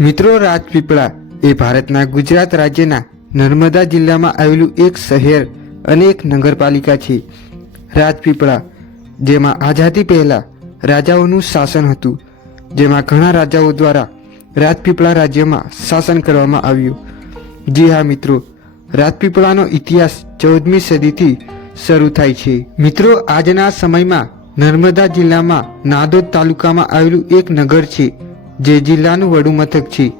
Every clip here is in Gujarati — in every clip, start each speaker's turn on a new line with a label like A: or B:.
A: મિત્રો, રાજપીપળા એ ભારતના ગુજરાત રાજ્યના નર્મદા જિલ્લામાં આવેલું એક શહેર અને એક નગરપાલિકા છે. રાજપીપળા, જેમાં આઝાદી પહેલાં રાજાઓનું શાસન હતું, જેમાં ઘણા રાજાઓ દ્વારા રાજપીપળા રાજ્યમાં શાસન કરવામાં આવ્યું. જી હા, મિત્રો, રાજપીપળાનો ઇતિહાસ ચૌદમી સદીથી શરૂ થાય છે. મિત્રો, આજના સમયમાં નર્મદા જિલ્લામાં નાદોદ તાલુકામાં આવેલું એક નગર છે. જે જિલ્લાનું વડું મથક છે,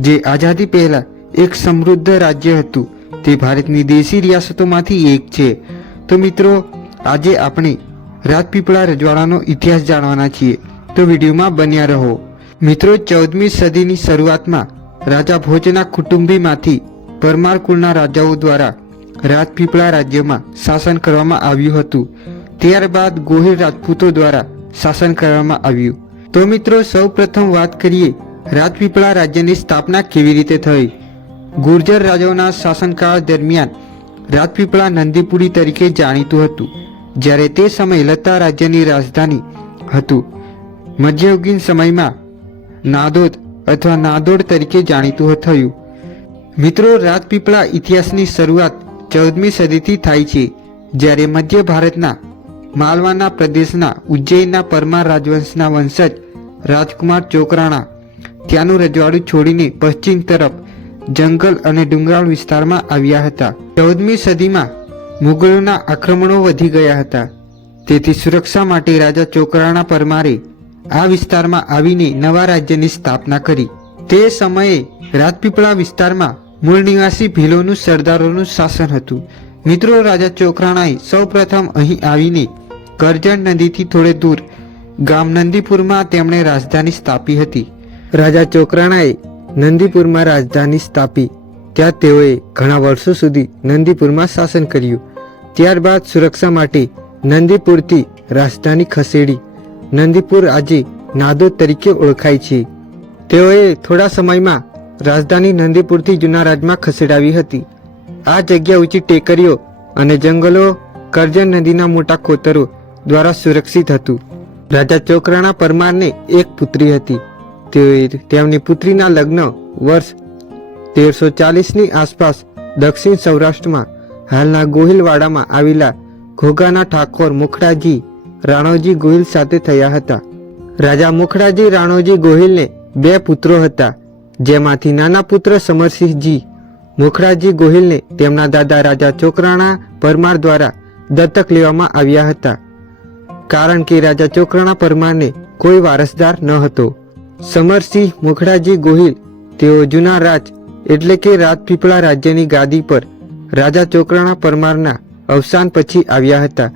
A: જે આઝાદી પહેલા એક સમૃદ્ધ રાજ્ય હતું, તે ભારતની દેશી રિયાસતોમાંથી એક છે. તો મિત્રો, આજે આપણે રાજપીપળા રજવાડાનો ઇતિહાસ જાણવાના છીએ. તો વિડીયોમાં બન્યા રહો. મિત્રો, ચૌદમી સદીની શરૂઆતમાં રાજા ભોજના કુટુંબીમાંથી પરમાર કુળના રાજાઓ દ્વારા રાજપીપળા રાજ્યમાં શાસન કરવામાં આવ્યું હતું. ત્યારબાદ ગોહિલ રાજપૂતો દ્વારા શાસન કરવામાં આવ્યું. તો મિત્રો સૌ પ્રથમ વાત કરીએ, રાજપીપળા રાજ્યની સ્થાપના કેવી રીતે થઈ? ગુર્જર રાજાઓના શાસનકાળ દરમિયાન, રાજપીપળા નંદીપુરી તરીકે જાણીતું હતું, જ્યારે તે સમયે લતા રાજ્યની રાજધાની હતું. મધ્યયુગીન સમયમાં, નાદોદ અથવા નાદોડ તરીકે જાણીતું થયું. મિત્રો, રાજપીપળા ઇતિહાસની શરૂઆત ચૌદમી સદીથી થાય છે, જ્યારે મધ્ય ભારતના, માલવાના પ્રદેશના, ઉજ્જૈનના પરમાર રાજવંશના વંશજ રાજકુમાર ચોકરાણા. ત્યાંનું રજવાડું છોડીને પશ્ચિમ તરફ જંગલ અને ડુંગરાળ વિસ્તારમાં આવ્યા હતા. ચૌદમી સદીમાં મુગલોના આક્રમણો વધી ગયા હતા. તેથી સુરક્ષા માટે રાજા ચોકરાણા પરમારે આ વિસ્તારમાં આવીને નવા રાજ્યની સ્થાપના કરી. તે સમયે રાજપીપળા વિસ્તારમાં મૂળ નિવાસી ભીલોનું સરદારોનું શાસન હતું. મિત્રો, રાજા ચોકરાણાએ સૌપ્રથમ અહીં આવીને કરજણ નદીથી થોડે દૂર ગામ નંદીપુરમાં તેમણે રાજધાની સ્થાપી હતી. રાજા ચોકરાણાએ નંદીપુરમાં રાજધાની સ્થાપી. ત્યાં તેઓએ ઘણા વર્ષો સુધી નંદીપુરમાં શાસન કર્યું. ત્યારબાદ સુરક્ષા માટે નંદીપુરથી રાજધાની ખસેડી. નંદીપુર આજે નાદોદ તરીકે ઓળખાય છે. તેઓએ થોડા સમયમાં રાજધાની નંદીપુરથી જૂના રાજમાં ખસેડાવી હતી. આ જગ્યા ઊંચી ટેકરીઓ અને જંગલો કરજણ નદીના મોટા કોતરો દ્વારા સુરક્ષિત હતું. રાજા ચોકરાણા પરમારને એક પુત્રી હતી. તે તેમની પુત્રીના લગ્ન વર્ષ તેરસો ચાલીસની આસપાસ દક્ષિણ સૌરાષ્ટ્રમાં હાલના ગોહિલવાડામાં આવેલા ઘોઘાના ઠાકોર મુખડાજી રાણોજી ગોહિલ સાથે થયા હતા. રાજા મુખડાજી રાણોજી ગોહિલને બે પુત્રો હતા. જેમાંથી નાના પુત્ર સમરસિંહજી મુખડાજી ગોહિલને તેમના દાદા રાજા ચોકરાણા પરમાર દ્વારા દત્તક લેવામાં આવ્યા હતા. કારણ કે રાજા ચોકરાણા પરમારને કોઈ વારસદાર ન હતો. સમરસિંહ મુખડાજી ગોહિલ તેઓ જૂના રાજ એટલે કે રાજપીપળા રાજ્યની ગાદી પર રાજા ચોકરાણા પરમારના અવસાન પછી આવ્યા હતા.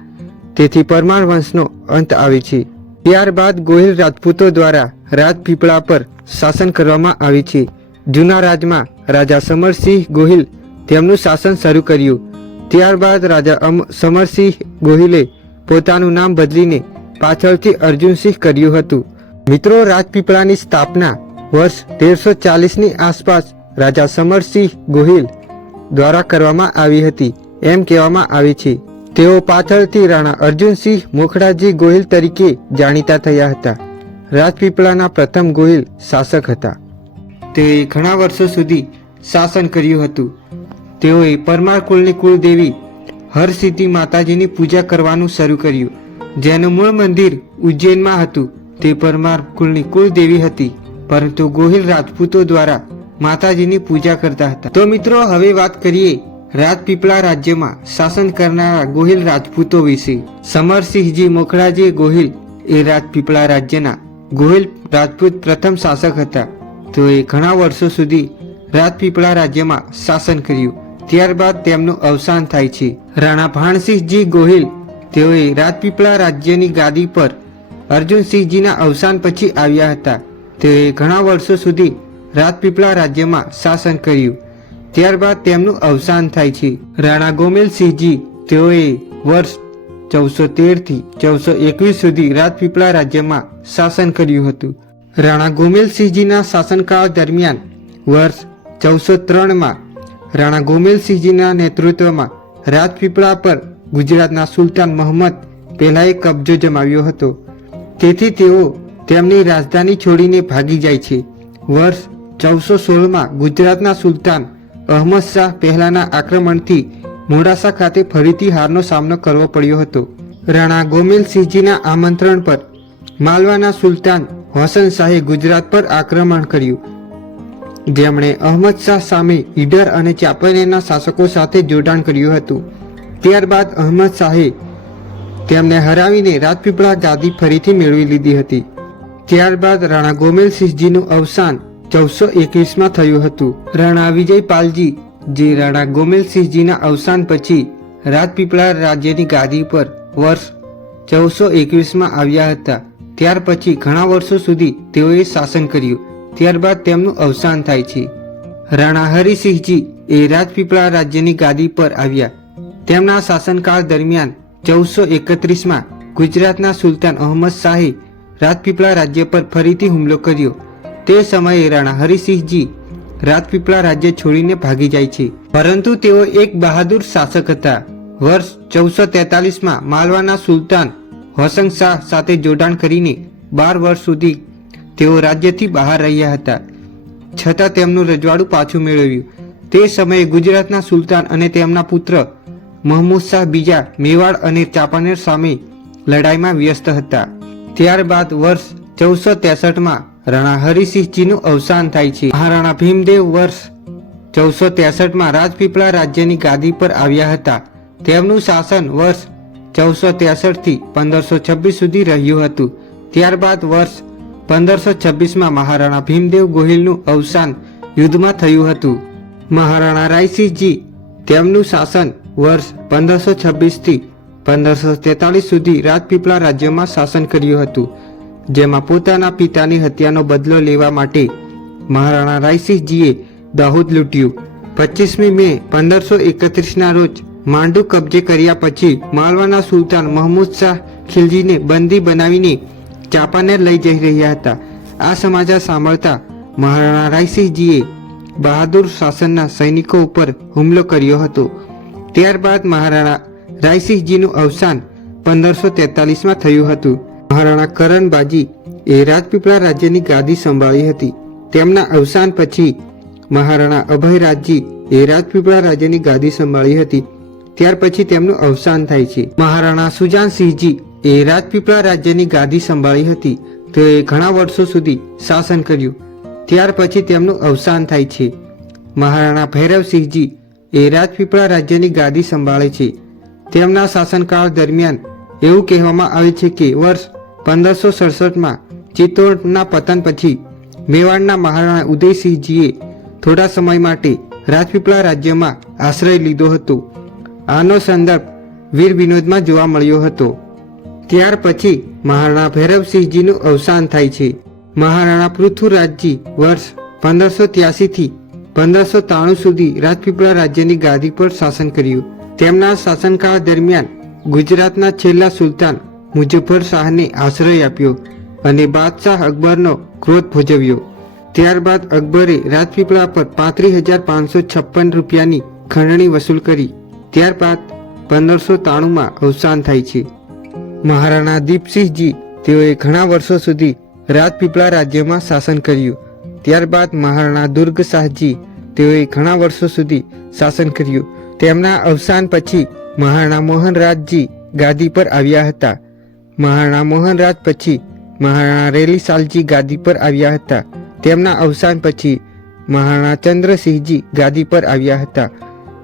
A: તેથી પરમાર વંશનો અંત આવે છે. ત્યારબાદ ગોહિલ રાજપૂતો દ્વારા રાજપીપળા પર શાસન કરવામાં આવે છે. જૂના રાજમાં રાજા સમરસિંહ ગોહિલ તેમનું શાસન શરૂ કર્યું. ત્યારબાદ રાજા સમરસિંહ ગોહિલે પોતાનું નામ બદલીને પાછળથી અર્જુનસિંહ કર્યું હતું. મિત્રો, રાજપીપળાની સ્થાપના વર્ષ તેરસો ચાલીસની આસપાસ રાજા સમરસિંહ ગોહિલ દ્વારા કરવામાં આવી હતી એમ કહેવામાં આવે છે. તેઓ પાછળથી રાણા અર્જુનસિંહ મોખડાજી ગોહિલ તરીકે જાણીતા થયા હતા. રાજપીપળાના પ્રથમ ગોહિલ શાસક હતા. તે ઘણા વર્ષો સુધી શાસન કર્યું હતું. તેઓએ પરમાર કુળની કુળદેવી હરસિદ્ધિ માતાજીની પૂજા કરવાનું શરૂ કર્યું. જેનું મૂળ મંદિર ઉજ્જૈનમાં હતું. તે પરમાર કુળની કુળદેવી હતી. પરંતુ ગોહિલ રાજપૂતો દ્વારા માતાજીની પૂજા કરતા હતા. તો મિત્રો, હવે વાત કરીએ રાજપીપળા રાજ્યમાં શાસન કરનારા ગોહિલ રાજપૂતો વિશે. સમરસિંહજી મોખડાજી ગોહિલ એ રાજપીપળા રાજ્યના ગોહિલ રાજપૂત પ્રથમ શાસક હતા. તેઓએ ઘણા વર્ષો સુધી રાજપીપળા રાજ્યમાં શાસન કર્યું. ત્યારબાદ તેમનું અવસાન થાય છે. રાણા ભાણસિંહજી ગોહિલ તેઓએ રાજપીપળા રાજ્યની ગાદી પર અર્જુનસિંહજીના અવસાન પછી આવ્યા હતા. તેઓએ ઘણા વર્ષો સુધી રાજપીપળા રાજ્યમાં શાસન કર્યું. ત્યારબાદ તેમનું અવસાન થાય છે. રાણા ગોમેલસિંહજી તેઓએ વર્ષ ચૌદસો તેરથી ચૌદસો એકવીસ સુધી રાજપીપળા રાજ્યમાં શાસન કર્યું હતું. રાણા ગોમેલસિંહજીના શાસનકાળ દરમિયાન વર્ષ ચૌદસો ત્રણમાં રાણા ગોમેલસિંહજીના નેતૃત્વમાં રાજપીપળા પર ગુજરાતના સુલતાન મહંમદ પહેલાએ કબજો જમાવ્યો હતો. તેથી તેઓ તેમની રાજધાની છોડીને ભાગી જાય છે. વર્ષ ચૌદસો સોળમાં ગુજરાતના સુલતાન અહમદ શાહ પહેલાના આક્રમણથી મોડાસા ખાતે ફરીથી હારનો સામનો કરવો પડ્યો હતો. રાણા ગોમિલસિંહજીના આમંત્રણ પર માલવાના સુલતાન હોસન શાહે ગુજરાત પર આક્રમણ કર્યું. જેમણે અહમદ શાહ સામે ઈડર અને ચાંપાનેરના શાસકો સાથે જોડાણ કર્યું હતું. ત્યારબાદ અહમદ શાહે તેમને હરાવીને રાજપીપળા ગાદી ફરીથી મેળવી લીધી હતી. ત્યારબાદ રાણા ગોમેલસિંહજીનું અવસાન ચૌદસો એકવીસમાં થયું હતું. રાણા વિજય પાલજી, જે રાણા ગોમેલસિંહજીના અવસાન પછી રાજપીપળા રાજ્યની ગાદી પર વર્ષ ચૌદસો એકવીસમાં આવ્યા હતા. ત્યાર પછી ઘણા વર્ષો સુધી તેઓએ શાસન કર્યું. ત્યારબાદ તેમનું અવસાન થાય છે. રાણા હરિસિંહજી એ રાજપીપળા રાજ્યની ગાદી પર આવ્યા. તેમના શાસનકાળ દરમિયાન ચૌદસો એકત્રીસમાં ગુજરાતના સુલતાન અહમદ શાહે રાજપીપળા રાજ્ય પર ફરીથી હુમલો કર્યો. તે સમયે રાણા હરિસિંહજી રાજપીપળા રાજ્ય છોડીને ભાગી જાય છે. પરંતુ તેઓ એક બહાદુર શાસક હતા. વર્ષ ચૌદસો તેતાલીસમાં માલવાના સુલતાન હોસંગ શાહ સાથે જોડાણ કરીને બાર વર્ષ સુધી તેઓ રાજ્યથી બહાર રહ્યા હતા. છતાં તેમનું રજવાડું પાછું મેળવ્યું. તે સમયે ગુજરાતના સુલતાન અને તેમના પુત્ર મહમૂદ શાહ બીજા મેવાડ અને ચાંપાનેર સામે લડાઈમાં વ્યસ્ત હતા. ત્યારબાદ વર્ષ ચૌદસો ત્રેસઠમાં રાણા હરિસિંહજીનું અવસાન થાય છે. મહારાણા ભીમદેવ વર્ષ ચૌદસો ત્રેસઠમાં રાજપીપળા રાજ્યની ગાદી પર આવ્યા હતા. તેમનું શાસન વર્ષ ચૌદસો ત્રેસઠથી પંદરસો છવ્વીસ સુધી રહ્યું હતું. ત્યારબાદ વર્ષ પંદરસો છવ્વીસમાં મહારાણા ભીમદેવ ગોહિલનું અવસાન યુદ્ધમાં થયું હતું. મહારાણા રાયસિંહજી તેમનું શાસન વર્ષ પંદરસો છવ્વીસથી પંદરસો તેતાલીસ સુધી રાજપીપળા રાજ્યમાં શાસન કર્યું હતું, જેમાં પોતાના પિતાની હત્યાનો બદલો લેવા માટે મહારાણા રાયસિંહજીએ દાહોદ લૂંટ્યું. પચીસમી મે પંદરસો એકત્રીસના રોજ માંડુ કબજે કર્યા પછી માલવાના સુલતાન મહમૂદ શાહ ખિલજીને બંદી બનાવીને ચાંપાનેર લઈ જઈ રહ્યા હતા. આ સમાચાર સાંભળતા મહારાણા રાયસિંહજીએ બહાદુર શાસનના સૈનિકો ઉપર હુમલો કર્યો હતો. ત્યારબાદ મહારાણા રાયસિંહજીનું અવસાન પંદરસો તેતાલીસમાં થયું હતું. મહારાણા કરણબાજી એ રાજપીપળા રાજ્યની ગાદી સંભાળી હતી. તેમના અવસાન પછી મહારાણા અભયરાજજી એ રાજપીપળા રાજ્યની ગાદી સંભાળી હતી. ત્યાર પછી તેમનું અવસાન થાય છે. મહારાણા સુજાનસિંહજી એ રાજપીપળા રાજ્યની ગાદી સંભાળી હતી. તેઓએ ઘણા વર્ષો સુધી શાસન કર્યું. ત્યાર પછી તેમનું અવસાન થાય છે. મહારાણા ભૈરવસિંહજી એ રાજપીપળા રાજ્યની ગાદી સંભાળે છે. તેમના શાસનકાળ દરમિયાન એવું કહેવામાં આવે છે કે વર્ષ પંદરસો સડસઠમાં ચિત્તોડના પતન પછી મેવાડના મહારાણા ઉદયસિંહજીએ થોડા સમય માટે રાજપીપળા રાજ્યમાં આશ્રય લીધો હતો. આનો સંદર્ભ વીર વિનોદમાં જોવા મળ્યો હતો. ત્યાર પછી મહારાણા ભૈરવસિંહજીનું અવસાન થાય છે. મહારાણા પૃથ્વીરાજજી વર્ષ પંદરસો ત્યાસીથી પંદરસો ત્રાણું સુધી રાજપીપળા રાજ્યની ગાદી પર શાસન કર્યું. તેમના શાસનકાળ દરમિયાન ગુજરાતના છેલ્લા સુલતાન મુજફ્ફર શાહને આશ્રય આપ્યો અને બાદશાહ અકબરનો ક્રોધ ભોજવ્યો. ત્યારબાદ અકબરે રાજપીપળા પર પાંત્રીસ હજાર પાંચસો છપ્પન રૂપિયાની ખંડણી વસૂલ કરી. ત્યારબાદ પંદરસો ત્રાણુંમાં અવસાન થાય છે. મહારાણા દીપસિંહજી તેઓએ ઘણા વર્ષો સુધી રાજપીપળા રાજ્યમાં શાસન કર્યું. ત્યારબાદ મહારાણા દુર્ગ શાહજી તેઓએ ઘણા વર્ષો સુધી શાસન કર્યું. તેમના અવસાન પછી મહારાણા મોહનરાજજી ગાદી પર આવ્યા હતા. મહારાણા મોહનરાજ પછી મહારાણા રેલીસાલજી ગાદી પર આવ્યા હતા. તેમના અવસાન પછી મહારાણા ચંદ્રસિંહજી ગાદી પર આવ્યા હતા.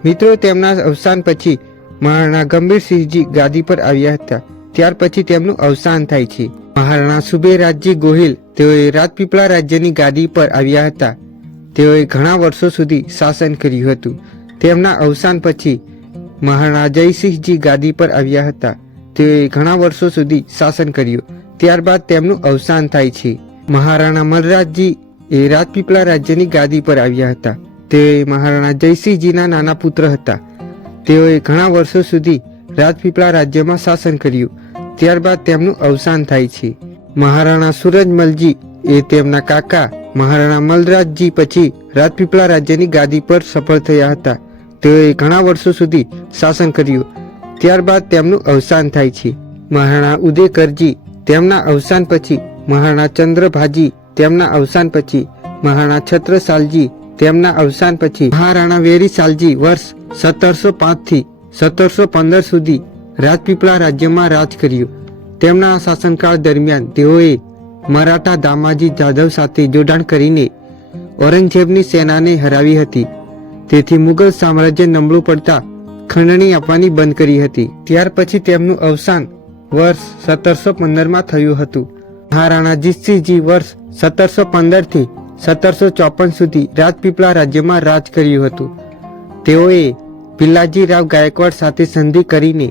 A: મિત્રો, તેમના અવસાન પછી મહારાણા ગંભીરસિંહજી ગાદી પર આવ્યા હતા. ત્યાર પછી તેમનું અવસાન થાય છે. મહારાણા સુબેરાજજી ગોહિલ તેઓએ રાજપીપળા રાજ્યની ગાદી પર આવ્યા હતા. તેઓએ ઘણા વર્ષો સુધી શાસન કર્યું હતું. તેમના અવસાન પછી મહારાણા જયસિંહજી ગાદી પર આવ્યા હતા. તેઓએ ઘણા વર્ષો સુધી શાસન કર્યું. ત્યારબાદ તેમનું અવસાન થાય છે. મહારાણા મલરાજજી એ રાજપીપળા રાજ્યની ગાદી પર આવ્યા હતા. તે મહારાણા જયસિંહજીના નાના પુત્ર હતા. તેઓએ ઘણા વર્ષો સુધી રાજપીપળા રાજ્યમાં શાસન કર્યું. ત્યારબાદ તેમનું અવસાન થાય છે. મહારાણા સુરજમલજી એ તેમના કાકા, મહારાણા મલરાજજી પછી રાજપીપળા રાજ્યની ગાદી પર સફળ થયા હતા. તેઓએ ઘણા વર્ષો સુધી શાસન કર્યું. ત્યારબાદ તેમનું અવસાન થાય છે. મહારાણા ઉદયકરજી તેમના અવસાન પછી, મહારાણા ચંદ્રભાજી તેમના અવસાન પછી, મહારાણા છત્રસાલજી તેમના અવસાન પછી, મહારાણા વેરીસાલજી વર્ષ સત્તરસો પાંચથી સત્તરસો પંદર સુધી રાજપીપળા રાજ્યમાં રાજ કર્યું. તેમના શાસનકાળ દરમિયાન તેઓએ મરાઠા દામાજી જાધવ સાથે જોડાણ કરીને ઔરંગઝેબની સેનાને હરાવી હતી. તેથી મુગલ સામ્રાજ્ય નબળું પડતા ખંડણી આપવાની બંધ કરી હતી. ત્યાર પછી તેમનું અવસાન વર્ષ સત્તરસો પંદરમાં થયું હતું. મહારાણા જીતસિંહજી વર્ષ સત્તરસો પંદરથી સત્તરસો ચોપન સુધી રાજપીપળા રાજ્યમાં રાજ કર્યું હતું. તેઓએ પિલ્લાજી રાવ ગાયકવાડ સાથે સંધિ કરીને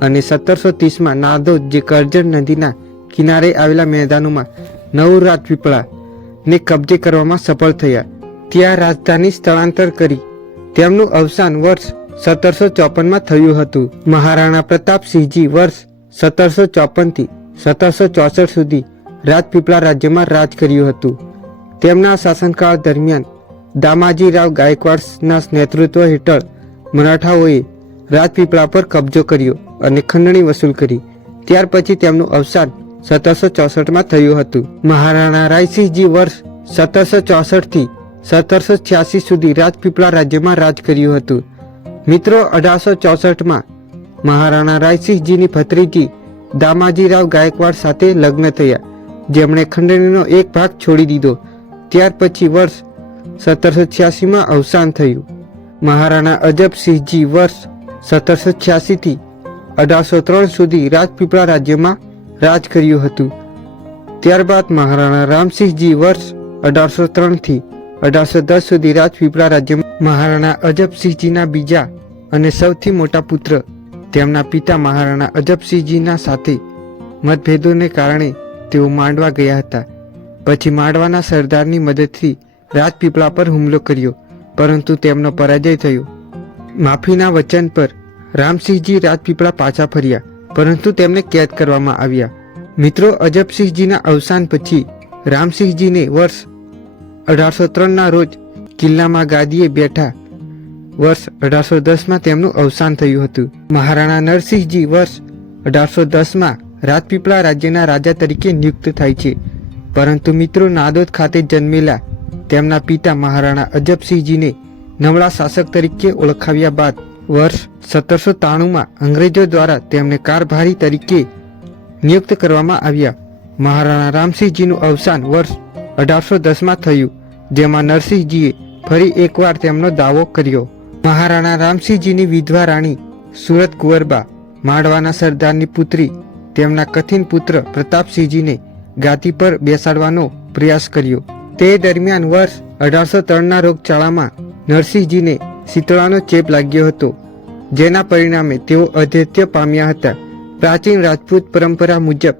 A: અને સત્તરસો ત્રીસમાં નાદોદ જે કરજણ નદીના કિનારે આવેલા મેદાનોમાં નવું રાજપીપળા કબજે કરવામાં સફળ થયા. ત્યાં રાજધાની સ્થળાંતર કરી તેમનું અવસાન વર્ષ સત્તરસો ચોપનમાં થયું હતું. મહારાણા પ્રતાપસિંહજી વર્ષ સત્તરસો ચોપનથી સત્તરસો ચોસઠ સુધી રાજપીપળા રાજ્યમાં રાજ કર્યું હતું. તેમના શાસનકાળ દરમિયાન દામાજી રાવ ગાયકવાડના નેતૃત્વ હેઠળ મરાઠાઓએ રાજપીપળા પર કબજો કર્યો અને ખંડણી વસૂલ કરી. ત્યાર પછી તેમનું અવસાન સત્તરસો ચોસઠમાં થયું હતું. મહારાણા રાયસિંહજી વર્ષ સત્તરસો ચોસઠથી સત્તરસો છ્યાસી સુધી રાજપીપળા રાજ્યમાં રાજ કર્યું હતું. મિત્રો, અઢારસો ચોસઠમાં મહારાણા રાયસિંહજીની ભત્રીજી દામાજીરાવ ગાયકવાડ સાથે લગ્ન થયા. જેમણે ખંડણીનો એક ભાગ છોડી દીધો. ત્યાર પછી વર્ષ સત્તરસો છ્યાસીમાં અવસાન થયું. મહારાણા અજબસિંહજી વર્ષ સત્તરસો છ્યાસીથી અઢારસો ત્રણ સુધી રાજપીપળા રાજ્યમાં રાજ કર્યું હતું. ત્યારબાદ મહારાણા રામસિંહજી વર્ષ અઢારસો ત્રણથી અઢારસો દસ સુધી રાજપીપળા રાજ્યમાં મહારાણા અજબસિંહજીના બીજા અને સૌથી મોટા પુત્ર તેમના પિતા મહારાણા અજબસિંહજીના સાથે મતભેદોને કારણે તેઓ માંડવા ગયા હતા. પછી માંડવાના સરદારની મદદથી રાજપીપળા પર હુમલો કર્યો. પરંતુ તેમનો પરાજય થયો. માફીના વચન પર રામસિંહજી રાજપીપળા પાછા ફર્યા, પરંતુ તેમને કેદ કરવામાં આવ્યા. મિત્રો, અજબસિંહજીના અવસાન પછી રામસિંહજીને વર્ષ અઢારસો ત્રણના રોજ કિલ્લામાં ગાદીએ બેઠા. વર્ષ અઢારસો દસમાં તેમનું અવસાન થયું હતું. મહારાણા નરસિંહજી વર્ષ અઢારસો દસમાં રાજપીપળા રાજ્યના રાજા તરીકે નિયુક્ત થાય છે. પરંતુ મિત્રો, નાદોદ ખાતે જન્મેલા તેમના પિતા મહારાણા અજબસિંહજીને નવળા શાસક તરીકે ઓળખાવ્યા બાદ વર્ષ સત્તરસો ત્રાણુંમાં અંગ્રેજો દ્વારા તેમને કારભારી તરીકે નિયુક્ત કરવામાં આવ્યા. મહારાણા રામસિંહજીનું અવસાન વર્ષ અઢારસો દસમાં થયું, જેમાં નરસિંહજીએ ફરી એકવાર તેમનો દાવો કર્યો. મહારાણા રામસિંહજીની વિધવા રાણી સુરત કુંવરબા માળવાના સરદારની પુત્રી, તેમના કથિન પુત્ર પ્રતાપસિંહજીને ગાદી પર બેસાડવાનો પ્રયાસ કર્યો. તે દરમિયાન વર્ષ અઢારસો ત્રણના રોગચાળામાં નરસિંહજીને શીતળાનો ચેપ લાગ્યો હતો, જેના પરિણામે તેઓ અધૈત્ય પામ્યા હતા. પ્રાચીન રાજપૂત પરંપરા મુજબ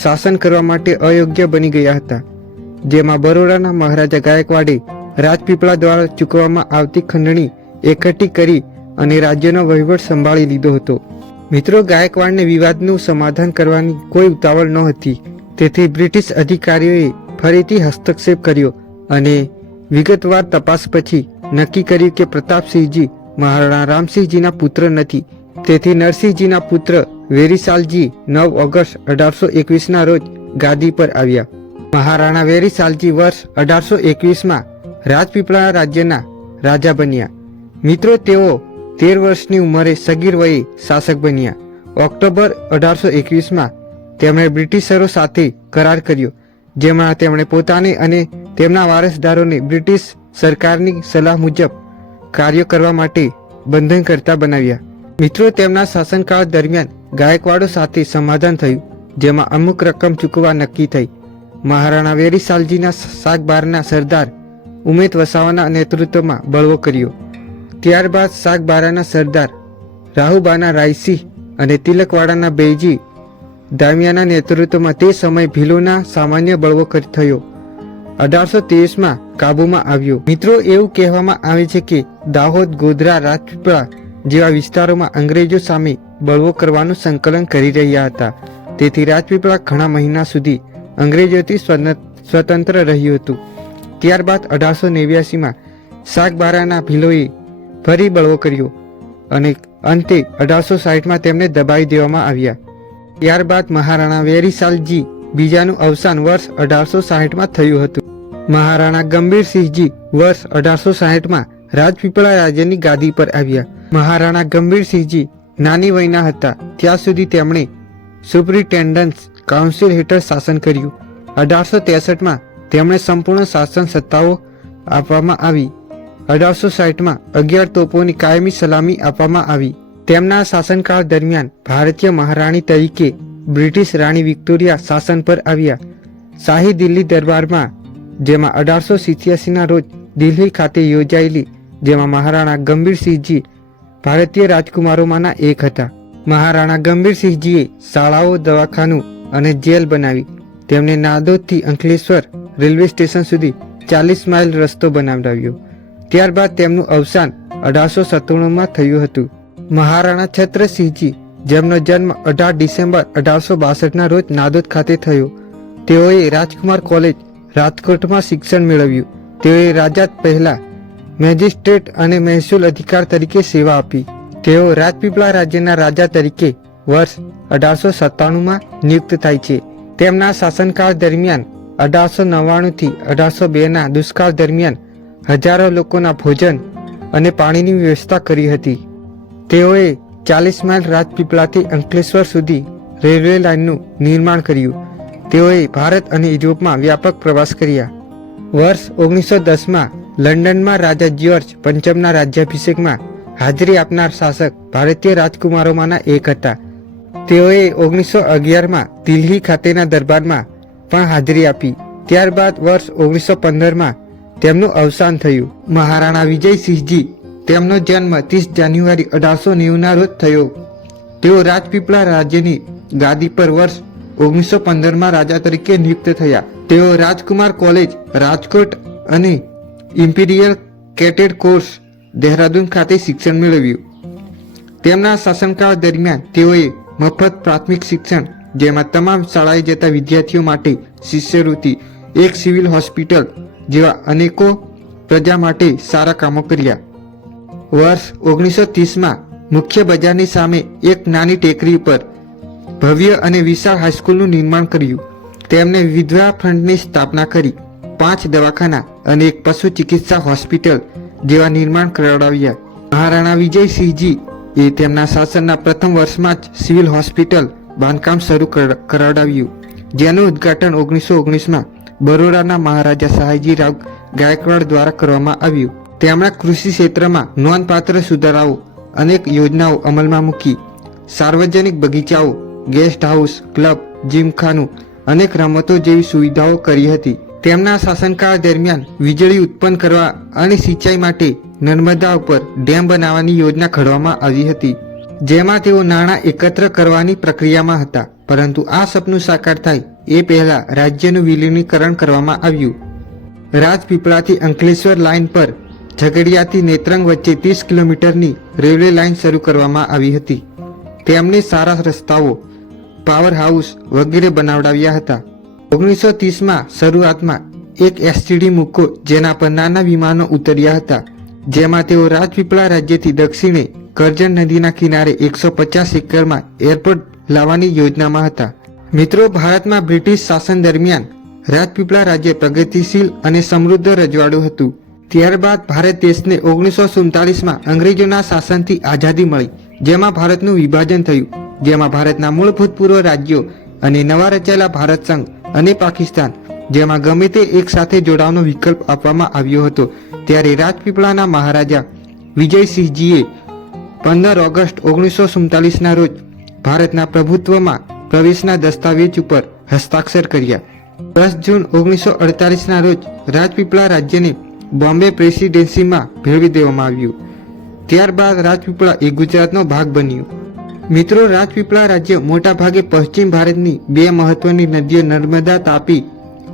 A: શાસન કરવા માટે અયોગ્ય બની ગયા હતા, જેમાં બરોડાના મહારાજા ગાયકવાડે રાજપીપળા દ્વારા ચૂકવવામાં આવતી ખંડણી એકઠી કરી અને રાજ્યનો વહીવટ સંભાળી લીધો હતો. મિત્રો, ગાયકવાડને વિવાદનું સમાધાન કરવાની કોઈ ઉતાવળ નહોતી, તેથી બ્રિટિશ અધિકારીઓએ ફરીથી હસ્તક્ષેપ કર્યો અને વિગતવાર તપાસ પછી નક્કી કર્યું કે પ્રતાપસિંહજી મહારાણા રામસિંહજીના પુત્ર નથી. તેથી નરસિંહજીના પુત્ર વેરીસાલજી નવ ઓગસ્ટ અઢારસો એકવીસના રોજ ગાદી પર આવ્યા. મહારાણા વેરીસાલજી વર્ષ અઢારસો એકવીસમાં રાજપીપળા રાજ્યના રાજા બન્યા. મિત્રો, તેઓ તેર વર્ષની ઉંમરે સગીર વયે શાસક બન્યા. ઓક્ટોબર અઢારસો એકવીસમાં તેમણે બ્રિટિશરો સાથે કરાર કર્યો. જેમાં તેમણે પોતાની અને તેમના વારસદારોને બ્રિટિશ સરકારની સલાહ મુજબ કાર્ય કરવા માટે બંધનકર્તા બનાવ્યા. મિત્રો, તેમના શાસનકાળ દરમિયાન ગાયકવાડો સાથે સમાધાન થયું, જેમાં અમુક રકમ ચૂકવવા નક્કી થઈ. મહારાણા વેરીસાલજીના શાકબારના સરદાર ઉમેદ વસાવાના નેતૃત્વમાં બળવો કર્યો. ત્યારબાદ શાકબારાના સરદાર રાહુબાના રાયસિંહ અને તિલકવાડાના બેજી દામિયાના નેતૃત્વમાં તે સમય ભીલોના સામાન્ય બળવો થયો. અઢારસો ત્રેવીસમાં કાબુમાં આવ્યો. મિત્રો, એવું કહેવામાં આવે છે કે દાહોદ, ગોધરા, રાજપીપળા જેવા વિસ્તારોમાં અંગ્રેજો સામે બળવો કરવાનું સંકલન કરી રહ્યા હતા. તેથી રાજપીપળા ઘણા મહિના સુધી અંગ્રેજોથી સ્વતંત્ર રહ્યું હતું. ત્યારબાદ અઢારસો નેવ્યાસીમાં સાગબારાના ભીલોએ ફરી બળવો કર્યો અને અંતે અઢારસો સાઠમાં તેમને દબાઈ દેવામાં આવ્યા. ત્યારબાદ મહારાણા વેરીસાલજી બીજાનું અવસાન વર્ષ અઢારસો સાહીઠમાં થયું હતું. મહારાણા ગંભીરસિંહજી વર્ષ અઢારસો સાહીઠમાં રાજપીપળા રાજ્યની ગાદી પર આવ્યા. મહારાણા ગંભીરસિંહજી નાની વયના હતા, ત્યાં સુધી તેમણે સુપ્રિન્ટેન્ડન્સ કાઉન્સિલ હેઠળ શાસન કર્યું. અઢારસો ત્રેસઠમાં તેમણે સંપૂર્ણ શાસન સત્તાઓ આપવામાં આવી. અઢારસો સાહીઠમાં અગિયાર તોપોની કાયમી સલામી આપવામાં આવી. તેમના શાસનકાળ દરમિયાન ભારતીય મહારાણી તરીકે બ્રિટિશ રાણી વિક્ટોરિયા શાસન પર આવ્યા. શાહી દિલ્હી દરબારમાં, જેમાં અઢારસો સિત્યાસીના રોજ દિલ્હી ખાતે યોજાયેલી, જેમાં મહારાણા ગંભીરસિંહજી ભારતીય રાજકુમારોમાંના એક હતા. મહારાણા ગંભીરસિંહજીએ શાળાઓ, દવાખાનું અને જેલ બનાવી. તેમણે નાદોદથી અંકલેશ્વર રેલવે સ્ટેશન સુધી ચાલીસ માઇલ રસ્તો બનાવડાવ્યો. ત્યારબાદ તેમનું અવસાન અઢારસો સત્તાણુંમાં થયું હતું. મહારાણા છત્રસિંહજી, જેમનો જન્મ અઢાર ડિસેમ્બર અઢારસો બાસઠના રોજ નાદોદ ખાતે થયો. તેઓએ રાજકુમાર કોલેજ રાજકોટમાં શિક્ષણ મેળવ્યું. તેઓએ રાજા પહેલા મેજિસ્ટ્રેટ અને મહેસૂલ અધિકાર તરીકે સેવા આપી. તેઓ રાજપીપળા રાજ્યના રાજા તરીકે વર્ષ અઢારસો સત્તાણુંમાં નિયુક્ત થાય છે. તેમના શાસનકાળ દરમિયાન અઢારસો નવ્વાણુંથી અઢારસો બેના દુષ્કાળ દરમિયાન હજારો લોકોના ભોજન અને પાણીની વ્યવસ્થા કરી હતી. તેઓએ ચાલીસ માઇલ રાજપીપળાથી અંકલેશ્વર સુધી રેલવે લાઇનનું નિર્માણ કર્યું. તેઓએ ભારત અને યુરોપમાં વ્યાપક પ્રવાસ કર્યા. વર્ષ ઓગણીસો દસમાં લંડનમાં રાજા જ્યોર્જ પંચમના રાજ્યાભિષેકમાં હાજરી આપનાર શાસક ભારતીય રાજકુમારોમાંના એક હતા. તેઓએ ઓગણીસો અગિયારમાં દિલ્હી ખાતેના દરબારમાં પણ હાજરી આપી. ત્યારબાદ વર્ષ ઓગણીસો પંદરમાં તેમનું અવસાન થયું. મહારાણા વિજયસિંહજી તેમનો જન્મ ત્રીસ જાન્યુઆરી અઢારસો નેવુંના રોજ થયો. તેઓ રાજપીપળા રાજ્યની ગાદી પર વર્ષ ઓગણીસો પંદરમાં રાજા તરીકે નિયુક્ત થયા. તેઓ રાજકુમાર કોલેજ, રાજકોટ અને ઇમ્પિરિયલ કેટેડ કોર્સ દહેરાદૂન ખાતે શિક્ષણ મેળવ્યું. તેમના શાસનકાળ દરમિયાન તેઓએ મફત પ્રાથમિક શિક્ષણ, જેમાં તમામ શાળાએ જતા વિદ્યાર્થીઓ માટે શિષ્યવૃત્તિ, એક સિવિલ હોસ્પિટલ જેવા અનેકો પ્રજા માટે સારા કામો કર્યા. વર્ષ ઓગણીસો ત્રીસમાં મુખ્ય બજારની સામે એક નાની ટેકરી ઉપર ભવ્ય અને વિશાળ હાઈસ્કૂલનું નિર્માણ કર્યું. તેમણે વિધવા ફંડની સ્થાપના કરી. પાંચ દવાખાના અને એક પશુ ચિકિત્સા હોસ્પિટલ જેવા નિર્માણ કરાવડાવ્યા. મહારાણા વિજયસિંહજી એ તેમના શાસનના પ્રથમ વર્ષમાં જ સિવિલ હોસ્પિટલ બાંધકામ શરૂ કર- કરાવડાવ્યું. જેનું ઉદ્ઘાટન ઓગણીસો ઓગણીસમાં બરોડાના મહારાજા સહાયજી રાવ ગાયકવાડ દ્વારા કરવામાં આવ્યું. તેમણે કૃષિ ક્ષેત્રમાં નોંધપાત્ર સુધારાઓ અનેક યોજનાઓ અમલમાં મૂકી, સાર્વજનિક બગીચાઓ ગેસ્ટ હાઉસ ક્લબ જીમખાનું અનેક રમતો જેવી સુવિધાઓ કરી હતી. તેમના શાસનકાળ દરમિયાન વીજળી ઉત્પન્ન કરવા અને સિંચાઈ માટે નર્મદા ઉપર ડેમ બનાવવાની યોજના ઘડવામાં આવી હતી, જેમાં તેઓ નાણાં એકત્ર કરવાની પ્રક્રિયામાં હતા. પરંતુ આ સપનું સાકાર થાય એ પહેલા રાજ્યનું વિલીનીકરણ કરવામાં આવ્યું. રાજપીપળાથી અંકલેશ્વર લાઇન પર ઝઘડિયાથી નેત્રંગ વચ્ચે ત્રીસ કિલોમીટરની રેલવે લાઇન શરૂ કરવામાં આવી હતી. તેમણે સારા રસ્તાઓ પાવર હાઉસ વગેરે બનાવડાવ્યા હતા. ઓગણીસો ત્રીસમાં શરૂઆતમાં એક એસટીડી મૂકો જેના પર નાના વિમાનો ઉતર્યા હતા, જેમાં તેઓ રાજપીપળા રાજ્યથી દક્ષિણે કરજણ નદીના કિનારે એકસો પચાસ એકરમાં એરપોર્ટ લાવવાની યોજનામાં હતા. મિત્રો, ભારતમાં બ્રિટિશ શાસન દરમિયાન રાજપીપળા રાજ્ય પ્રગતિશીલ અને સમૃદ્ધ રજવાડું હતું. ત્યારબાદ ભારત દેશને ઓગણીસો સુડતાલીસમાં અંગ્રેજોના શાસનથી આઝાદી મળી, જેમાં ભારતનું વિભાજન થયું. જેમાં ભારતના મૂળ ભૂતપૂર્વ રાજ્યો અને નવા રચાયેલા ભારત સંઘ અને પાકિસ્તાન, જેમાં ગમે તે એક સાથે જોડાવાનો વિકલ્પ આપવામાં આવ્યો હતો. ત્યારે રાજપીપળાના મહારાજા વિજયસિંહજીએ પંદર ઓગસ્ટ ઓગણીસો સુડતાલીસના રોજ ભારતના પ્રભુત્વમાં પ્રવેશના દસ્તાવેજ ઉપર હસ્તાક્ષર કર્યા. દસ જૂન ઓગણીસો અડતાલીસના રોજ રાજપીપળા રાજ્યને બોમ્બે પ્રેસિડેન્સીમાં ભેળવી દેવામાં આવ્યું. ત્યારબાદ રાજપીપળા એ ગુજરાતનો ભાગ બન્યું. મિત્રો, રાજપીપળા રાજ્ય મોટા ભાગે પશ્ચિમ ભારતની બે મહત્વની નદીઓ નર્મદા તાપી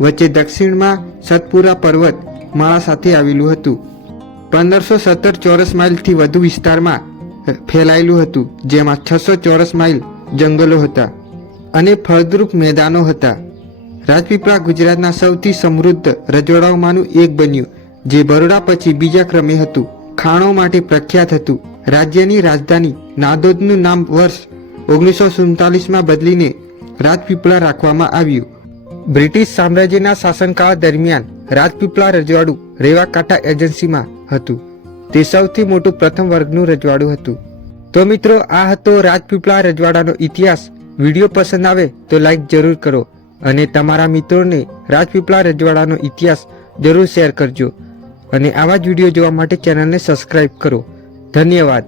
A: વચ્ચે દક્ષિણમાં સતપુરા પર્વત માળા સાથે આવેલું હતું. પંદરસો સત્તર ચોરસ માઇલથી વધુ વિસ્તારમાં ફેલાયેલું હતું, જેમાં છસો ચોરસ માઇલ જંગલો હતા અને ફળદ્રુપ મેદાનો હતા. રાજપીપળા ગુજરાતના સૌથી સમૃદ્ધ રજવાડાઓમાંનું એક બન્યું. જે બરોડા પછી બીજા ક્રમે હતું. ખાણો માટે પ્રખ્યાત હતું. રાજ્યની રાજધાની નાદોદનું નામ વર્ષ ઓગણીસો સુડતાલીસમાં બદલીને રાજપીપળા રાખવામાં આવ્યું. બ્રિટિશ સામ્રાજ્યના શાસનકાળ દરમિયાન રાજપીપળા રજવાડું રેવા કાંઠા એજન્સીમાં હતું. તે સૌથી મોટું પ્રથમ વર્ગનું રજવાડું હતું. તો મિત્રો, આ હતો રાજપીપળા રજવાડાનો ઇતિહાસ. વીડિયો પસંદ આવે તો લાઈક જરૂર કરો અને તમારા મિત્રોને રાજપીપળા રજવાડાનો ઇતિહાસ જરૂર શેર કરજો. અને આવા જ વીડિયો જોવા માટે ચેનલને સબસ્ક્રાઇબ કરો. ધન્યવાદ.